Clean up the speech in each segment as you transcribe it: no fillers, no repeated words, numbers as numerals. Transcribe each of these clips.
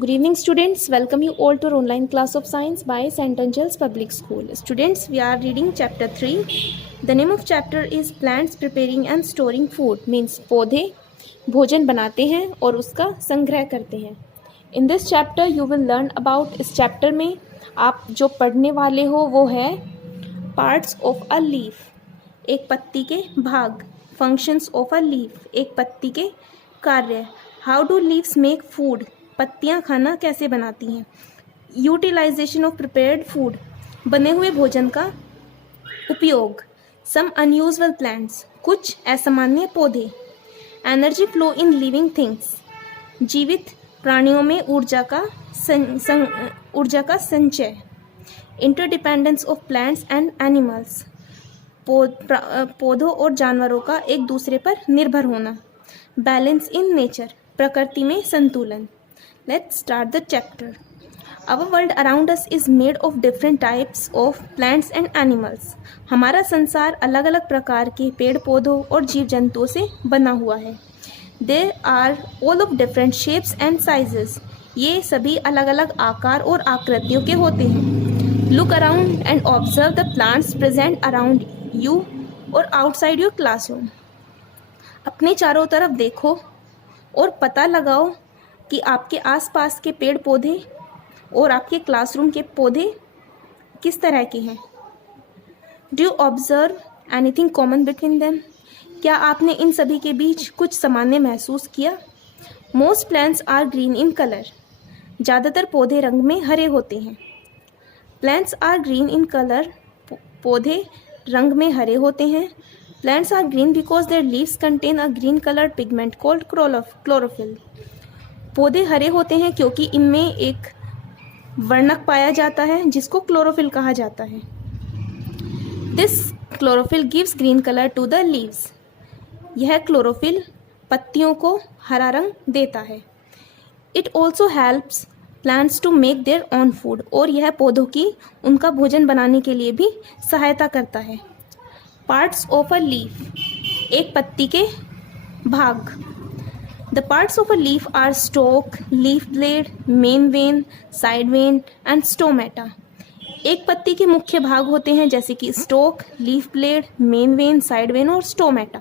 Good evening, students. Welcome you all to our online class of science by St. Angel's Public School. Students, we are reading chapter 3. The name of chapter is Plants Preparing and Storing Food, means पौधे भोजन बनाते हैं और उसका संग्रह करते हैं. In this chapter you will learn about, इस chapter में आप जो पढ़ने वाले हो वो है parts of a leaf, एक पत्ती के भाग. Functions of a leaf, एक पत्ती के कार्य. How do leaves make food, पत्तियाँ खाना कैसे बनाती हैं. यूटिलाइजेशन ऑफ प्रिपेयर्ड फूड, बने हुए भोजन का उपयोग. सम अनयूजुअल प्लांट्स, कुछ असामान्य पौधे. Energy flow in living things, जीवित प्राणियों में ऊर्जा का संचय. Interdependence of plants and animals, पौधों और जानवरों का एक दूसरे पर निर्भर होना. बैलेंस इन नेचर, प्रकृति में संतुलन. Let's start the chapter. Our world around us is made of different types of plants and animals. हमारा संसार अलग अलग प्रकार के पेड़ पौधों और जीव जंतुओं से बना हुआ है. They are all of different shapes and sizes. ये सभी अलग अलग आकार और आकृतियों के होते हैं. Look around and observe the plants present around you or outside your classroom. अपने चारों तरफ देखो और पता लगाओ कि आपके आसपास के पेड़ पौधे और आपके क्लासरूम के पौधे किस तरह के हैं. Do you observe anything common between them, क्या आपने इन सभी के बीच कुछ सामान्य महसूस किया. Most plants are green in colour, ज़्यादातर पौधे रंग में हरे होते हैं. Plants are green in colour, पौधे रंग में हरे होते हैं. Plants are green because their leaves contain a green coloured pigment called chlorophyll. पौधे हरे होते हैं क्योंकि इनमें एक वर्णक पाया जाता है जिसको क्लोरोफिल कहा जाता है. This chlorophyll gives green colour to the leaves, यह क्लोरोफिल पत्तियों को हरा रंग देता है. It also helps plants to make their own food, और यह पौधों की उनका भोजन बनाने के लिए भी सहायता करता है. पार्ट्स ऑफ अ लीफ, एक पत्ती के भाग. The parts of a leaf are stalk, leaf blade, main vein, side vein and stomata. एक पत्ती के मुख्य भाग होते हैं जैसे कि stalk, leaf blade, main vein, side vein और stomata.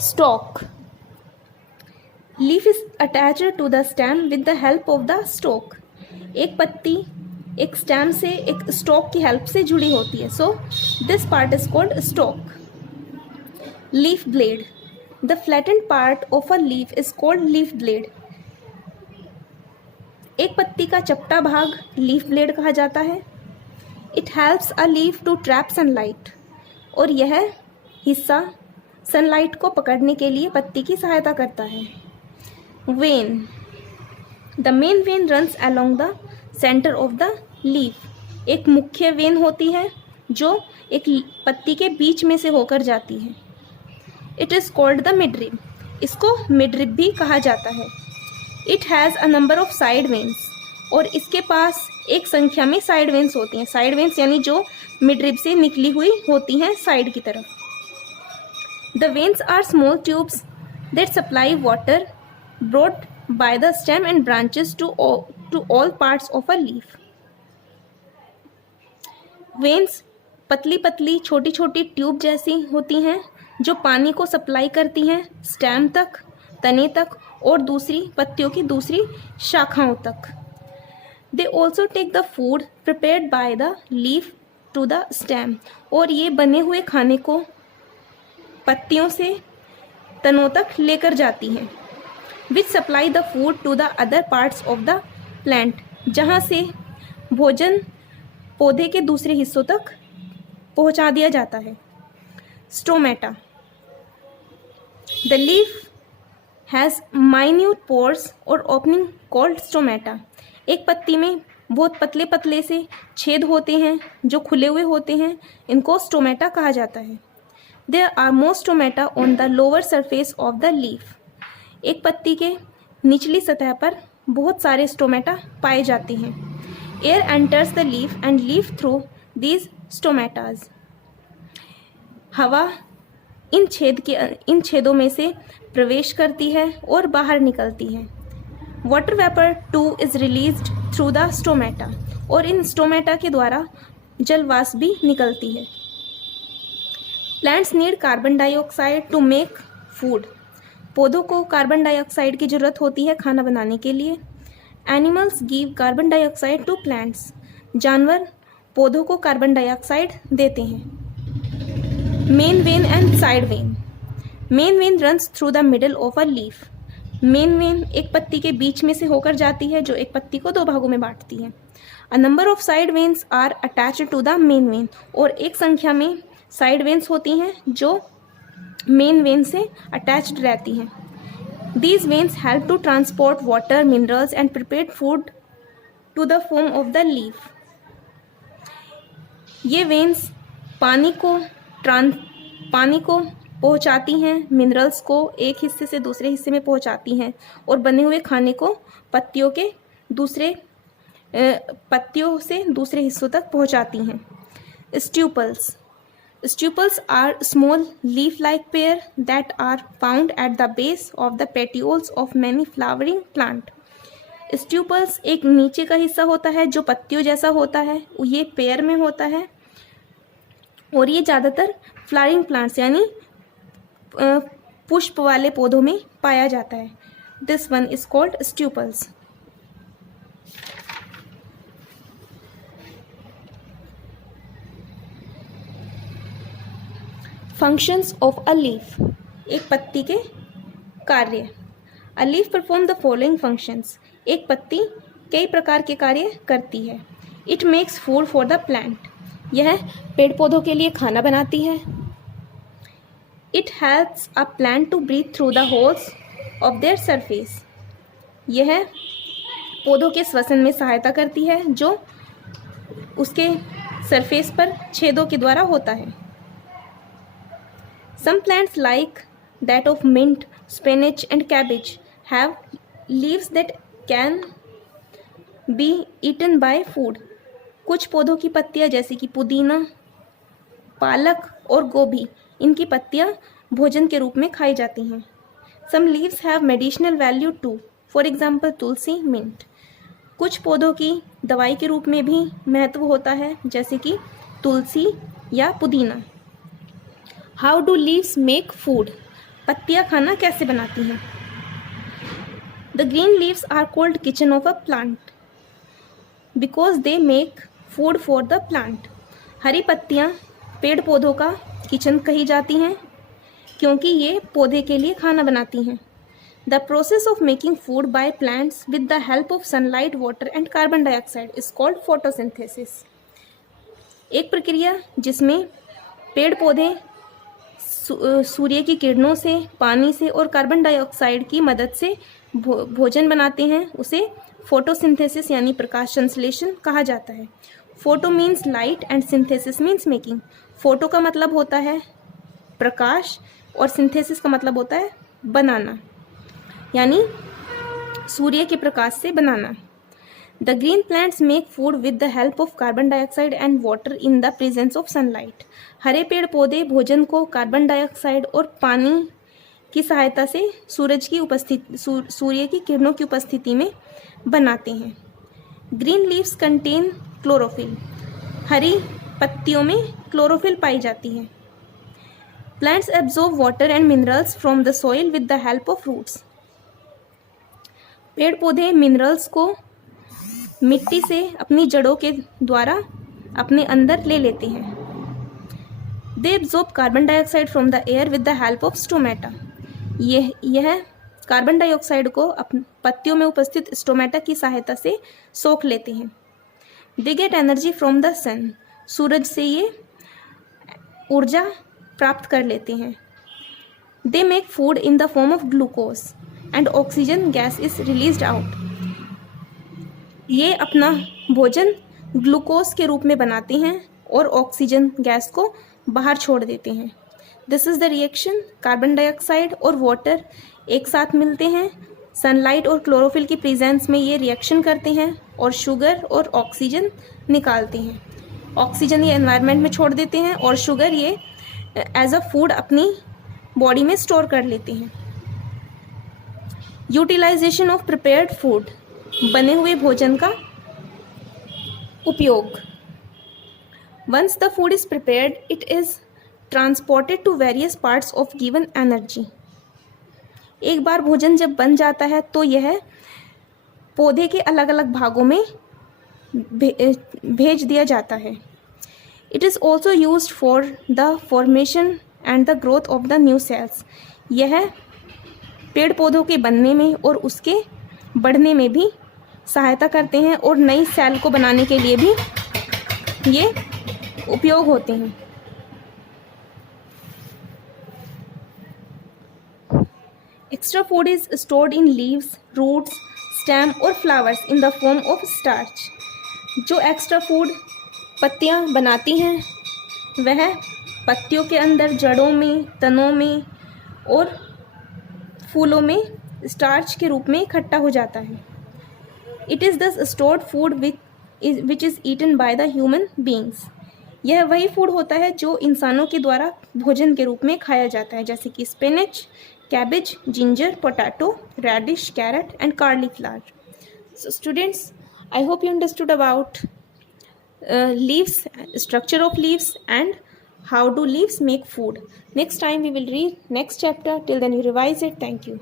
Stalk. Leaf is attached to the stem with the help of the stalk. एक पत्ती एक स्टेम से एक स्टॉक की हेल्प से जुड़ी होती है. So this part is called stock. Leaf blade, the flattened part of a leaf is called leaf blade. एक पत्ती का चपटा भाग लीफ ब्लेड कहा जाता है. It helps a leaf to trap sunlight, और यह हिस्सा सनलाइट को पकड़ने के लिए पत्ती की सहायता करता है. When, the main vein runs along the centre of the leaf. एक मुख्य वेन होती है जो एक पत्ती के बीच में से होकर जाती है. It is called the midrib, इसको मिडरिब भी कहा जाता है. It has a number of side veins, और इसके पास एक संख्या में साइड वेन्स होती हैं. साइड वेन्स यानी जो मिडरिब से निकली हुई होती हैं साइड की तरफ. The veins are small tubes that supply water brought by the stem and branches to all parts of a leaf. Veins पतली पतली छोटी छोटी ट्यूब जैसी होती हैं जो पानी को सप्लाई करती हैं स्टेम तक, तने तक और दूसरी पत्तियों की दूसरी शाखाओं तक. They also take the food prepared by the leaf to the stem, और ये बने हुए खाने को पत्तियों से तनों तक लेकर जाती हैं. Which supply the food to the other parts of the plant, जहाँ से भोजन पौधे के दूसरे हिस्सों तक पहुँचा दिया जाता है. Stomata, the leaf has minute pores और ओपनिंग कॉल्ड स्टोमेटा. एक पत्ती में बहुत पतले पतले से छेद होते हैं जो खुले हुए होते हैं, इनको स्टोमेटा कहा जाता है. There are more stomata on the lower surface of the leaf. एक पत्ती के निचली सतह पर बहुत सारे स्टोमेटा पाए जाते हैं. Air enters the leaf and leaf through these stomatas. हवा इन छेदों में से प्रवेश करती है और बाहर निकलती है। Water vapour too is released through the stomata, और इन स्टोमेटा के द्वारा जलवाष्प भी निकलती है। Plants need carbon dioxide to make food, पौधों को कार्बन डाइऑक्साइड की ज़रूरत होती है खाना बनाने के लिए। Animals give carbon dioxide to plants, जानवर पौधों को कार्बन डाइऑक्साइड देते हैं। Main vein and side vein, main vein runs through the middle of a leaf, main vein एक पत्ती के बीच में से होकर जाती है जो एक पत्ती को दो भागों में बांटती है। A number of side veins are attached to the main vein, और एक संख्या में साइड वेन्स होती हैं जो मेन वेन से अटैच्ड रहती हैं। These veins help to transport water, minerals and prepared food to the form of the leaf. ये वेन्स पानी को पहुंचाती हैं, मिनरल्स को एक हिस्से से दूसरे हिस्से में पहुंचाती हैं, और बने हुए खाने को पत्तियों से दूसरे हिस्सों तक पहुंचाती हैं। Stipules are small leaf like pair that are found at the base of the petioles of many flowering plant. Stipules एक नीचे का हिस्सा होता है जो पत्तियों जैसा होता है, ये पेयर में होता है, और ये ज़्यादातर फ्लावरिंग प्लांट्स यानी पुष्प वाले पौधों में पाया जाता है। This one is called stipules. Functions of a leaf, एक पत्ती के कार्य। A leaf perform the following functions, एक पत्ती कई प्रकार के कार्य करती है। It makes food for the plant, यह पेड़ पौधों के लिए खाना बनाती है। It helps a plant to breathe through the holes of their surface, यह पौधों के श्वसन में सहायता करती है जो उसके सरफेस पर छेदों के द्वारा होता है। Some plants like that of mint, spinach and cabbage have leaves that can be eaten by food, कुछ पौधों की पत्तियां जैसे कि पुदीना, पालक और गोभी, इनकी पत्तियां भोजन के रूप में खाई जाती हैं। Some leaves have medicinal value too, for example tulsi, mint. कुछ पौधों की दवाई के रूप में भी महत्व होता है जैसे कि तुलसी या पुदीना। How do leaves make food, पत्तियां खाना कैसे बनाती हैं। The green leaves are called kitchen of a plant because they make food for the plant, हरी पत्तियां पेड़ पौधों का किचन कही जाती हैं क्योंकि ये पौधे के लिए खाना बनाती हैं। The process of making food by plants with the help of sunlight, water and carbon dioxide is called photosynthesis, एक प्रक्रिया जिसमें पेड़ पौधे सूर्य की किरणों से, पानी से और कार्बन डाइऑक्साइड की मदद से भोजन बनाते हैं, उसे फोटोसिंथेसिस यानी प्रकाश संश्लेषण कहा जाता है। Photo means light and synthesis means making. Photo का मतलब होता है प्रकाश और सिंथेसिस का मतलब होता है बनाना, यानी सूर्य के प्रकाश से बनाना। The green plants make food with the help of carbon dioxide and water in the presence of sunlight, हरे पेड़ पौधे भोजन को कार्बन डाइऑक्साइड और पानी की सहायता से सूर्य की किरणों की उपस्थिति में बनाते हैं। ग्रीन लीव्स कंटेन क्लोरोफिल, हरी पत्तियों में क्लोरोफिल पाई जाती है। Plants absorb water and minerals from the soil with the help of roots, पेड़ पौधे मिनरल्स को मिट्टी से अपनी जड़ों के द्वारा अपने अंदर ले लेते हैं। They absorb carbon dioxide from the air with the help of stomata, यह कार्बन डाइऑक्साइड को पत्तियों में उपस्थित स्टोमेटा की सहायता से सोख लेते हैं। They get energy from the sun, सूरज से ये ऊर्जा प्राप्त कर लेते हैं। They make food in the form of glucose and oxygen gas is released out, ये अपना भोजन ग्लूकोज के रूप में बनाते हैं और ऑक्सीजन गैस को बाहर छोड़ देते हैं। This is the reaction, carbon dioxide और वाटर एक साथ मिलते हैं, सनलाइट और क्लोरोफिल की प्रेजेंस में ये रिएक्शन करते हैं और शुगर और ऑक्सीजन निकालते हैं। ऑक्सीजन ये एनवायरनमेंट में छोड़ देते हैं और शुगर ये एज अ फूड अपनी बॉडी में स्टोर कर लेते हैं। यूटिलाइजेशन ऑफ प्रिपेयर्ड फूड, बने हुए भोजन का उपयोग। Once the food is prepared it is transported to various parts of given energy. एक बार भोजन जब बन जाता है तो यह पौधे के अलग अलग भागों में भेज दिया जाता है। It is also use for the formation and the growth of the new sales. यह पेड़ पौधों के बनने में और उसके बढ़ने में भी सहायता करते हैं और नई सेल को बनाने के लिए भी ये उपयोग होते हैं। Extra food is stored in leaves, roots, stem और flowers in the form of starch. जो एक्स्ट्रा फूड पत्तियां बनाती हैं वह पत्तियों के अंदर, जड़ों में, तनों में और फूलों में स्टार्च के रूप में इकट्ठा हो जाता है। It is thus stored food which is eaten by the human beings. यह वही फूड होता है जो इंसानों के द्वारा भोजन के रूप में खाया जाता है, जैसे कि spinach, cabbage, ginger, potato, radish, carrot and cauliflower. So students, I hope you understood about leaves, structure of leaves and how do leaves make food. Next time we will read next chapter. Till then you revise it. Thank you.